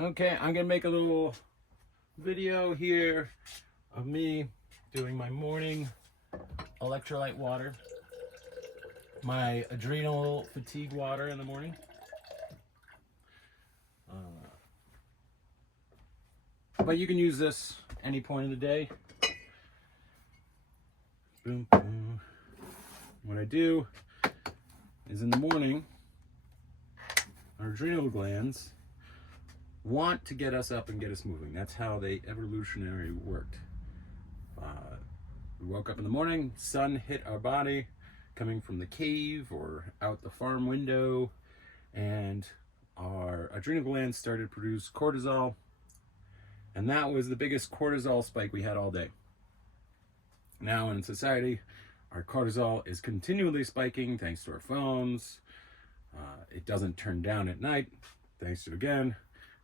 Okay, I'm gonna make a little video here of me doing my morning electrolyte water, my adrenal fatigue water in the morning. But you can use this any point of the day. Boom, boom. What I do is in the morning, our adrenal glands want to get us up and get us moving. That's how they evolutionarily worked. We woke up in the morning, sun hit our body coming from the cave or out the farm window, and our adrenal glands started to produce cortisol, and that was the biggest cortisol spike we had all day. Now in society, our cortisol is continually spiking thanks to our phones. It doesn't turn down at night, thanks to, again,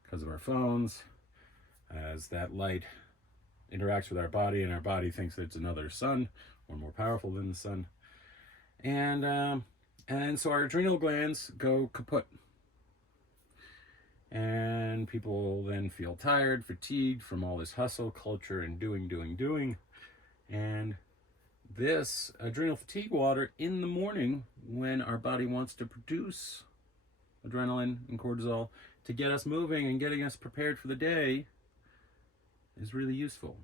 because of our phones, as that light interacts with our body and our body thinks that it's another sun or more powerful than the sun. And so our adrenal glands go kaput. And people then feel tired, fatigued from all this hustle culture and doing. And this adrenal fatigue water in the morning, when our body wants to produce adrenaline and cortisol to get us moving and getting us prepared for the day, is really useful.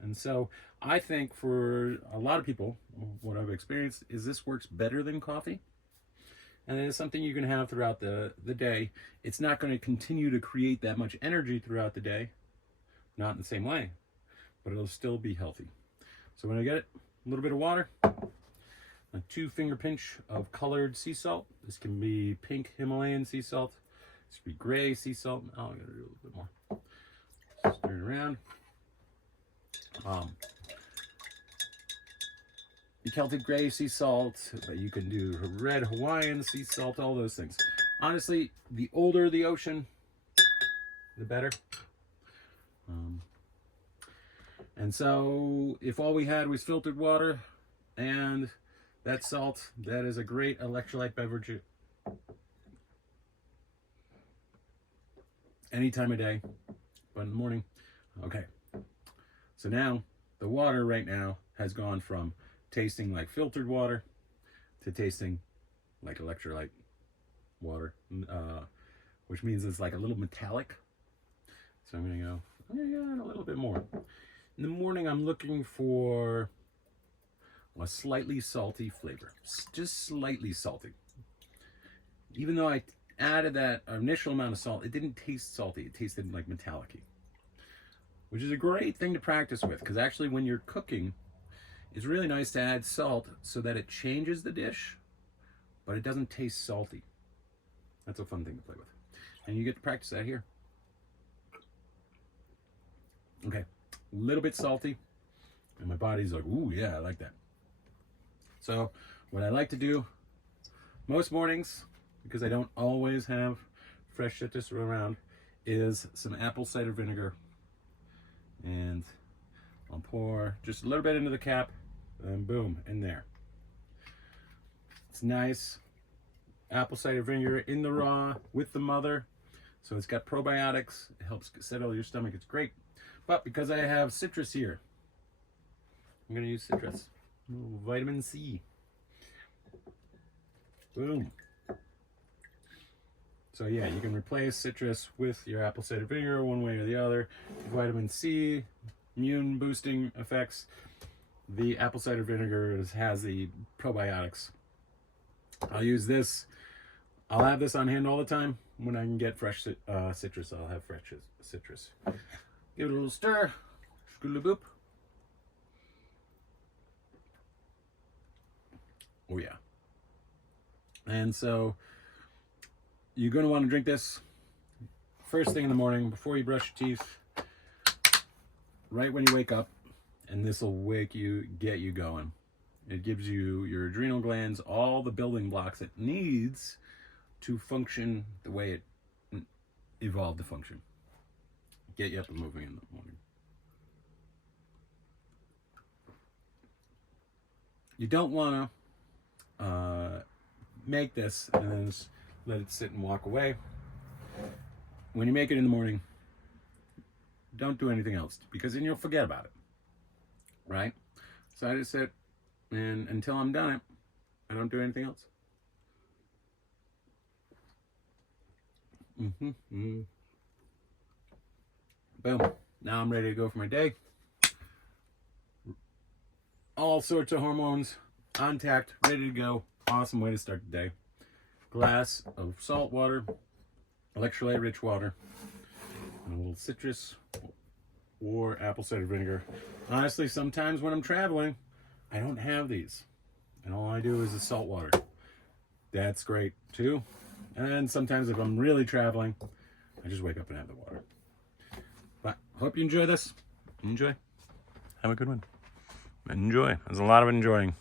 And so I think for a lot of people, what I've experienced is this works better than coffee. And it is something you can have throughout the day. It's not going to continue to create that much energy throughout the day, not in the same way, but it'll still be healthy. So when I get it, a little bit of water, a 2-finger pinch of colored sea salt. This can be pink Himalayan sea salt. This could be gray sea salt. Oh, I'm going to do a little bit more. Stir it around. The Celtic gray sea salt, but you can do red Hawaiian sea salt, all those things. Honestly, the older the ocean, the better. And so if all we had was filtered water and that salt, that is a great electrolyte beverage any time of day, but in the morning. Okay. So now the water right now has gone from tasting like filtered water to tasting like electrolyte water, which means it's like a little metallic. So I'm gonna go add a little bit more. In the morning, I'm looking for a slightly salty flavor, just slightly salty. Even though I added that initial amount of salt, it didn't taste salty. It tasted like metallic-y, which is a great thing to practice with, because actually when you're cooking, it's really nice to add salt so that it changes the dish, but it doesn't taste salty. That's a fun thing to play with. And you get to practice that here. Okay, a little bit salty, and my body's like, ooh, yeah, I like that. So what I like to do most mornings, because I don't always have fresh citrus around, is some apple cider vinegar. And I'll pour just a little bit into the cap, and boom, in there. It's nice. Apple cider vinegar in the raw with the mother. So it's got probiotics. It helps settle your stomach. It's great. But because I have citrus here, I'm going to use citrus. Ooh, vitamin C. Boom. So yeah, you can replace citrus with your apple cider vinegar one way or the other. Vitamin C, immune boosting effects. The apple cider vinegar has the probiotics. I'll use this. I'll have this on hand all the time. When I can get fresh citrus, I'll have fresh citrus. Give it a little stir. Boop. Oh yeah. And so you're going to want to drink this first thing in the morning before you brush your teeth, right when you wake up, and this will get you going. It gives you your adrenal glands all the building blocks it needs to function the way it evolved to function. Get you up and moving in the morning. You don't want to make this and then just let it sit and walk away. when you make it in the morning, don't do anything else, because then you'll forget about it, right? So I just sit, and until I'm done it, I don't do anything else. Boom. Now I'm ready to go for my day. All sorts of hormones on tact, ready to go. Awesome way to start the day. Glass of salt water, electrolyte rich water, and a little citrus or apple cider vinegar. Honestly, sometimes when I'm traveling, I don't have these, and all I do is the salt water. That's great too. And sometimes if I'm really traveling, I just wake up and have the water. But hope you enjoy this. Enjoy. Have a good one. Enjoy. There's a lot of enjoying.